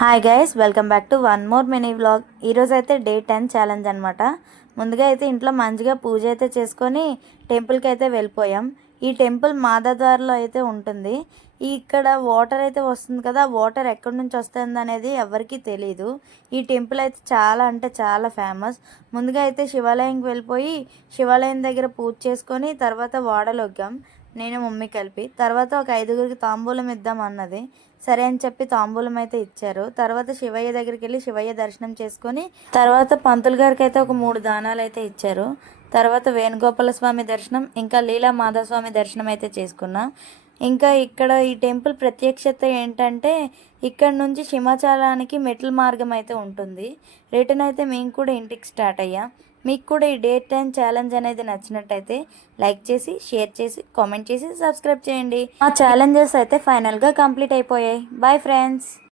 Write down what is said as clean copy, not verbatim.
Hi guys, welcome back to one more mini vlog. ఈరోజు అయితే day 10 challenge అనమాట. ముందుగా అయితే ఇంట్లో మంచిగా పూజ అయితే చేసుకొని టెంపుల్కి అయితే వెళ్ళిపోయాం. ఈ టెంపుల్ మాదాద్వార్లో అయితే ఉంటుంది. ఇక్కడ వాటర్ అయితే వస్తుంది కదా, వాటర్ ఎక్కడి నుంచి వస్తుంది అనేది ఎవరికీ తెలియదు. ఈ టెంపుల్ అయితే చాలా అంటే చాలా ఫేమస్. ముందుగా అయితే శివాలయంకి వెళ్ళిపోయి శివాలయం దగ్గర పూజ చేసుకొని తర్వాత వాడలొగ్గాం, నేను మమ్మీ కలిపి. తర్వాత ఒక 5గురికి తాంబూలం ఇద్దాం అన్నది. సరే అని చెప్పి తాంబూలం అయితే ఇచ్చారు. తర్వాత శివయ్య దగ్గరికి వెళ్ళి శివయ్య దర్శనం చేసుకొని తర్వాత పంతులు గారికి అయితే ఒక 3 దానాలు అయితే ఇచ్చారు. తర్వాత వేణుగోపాల స్వామి దర్శనం, ఇంకా లీలా మాధవస్వామి దర్శనం అయితే చేసుకున్నా. ఇంకా ఇక్కడ ఈ టెంపుల్ ప్రత్యక్షత ఏంటంటే ఇక్కడ నుంచి సింహాచలానికి మెట్ల మార్గం అయితే ఉంటుంది. రిటర్న్ అయితే మేము కూడా ఇంటికి స్టార్ట్ అయ్యాం. మీకు కూడా ఈ డే 10 ఛాలెంజ్ అనేది నచ్చినట్టయితే లైక్ చేసి, షేర్ చేసి, కామెంట్ చేసి, సబ్స్క్రైబ్ చేయండి. ఆ ఛాలెంజెస్ అయితే ఫైనల్గా కంప్లీట్ అయిపోయాయి. Bye friends.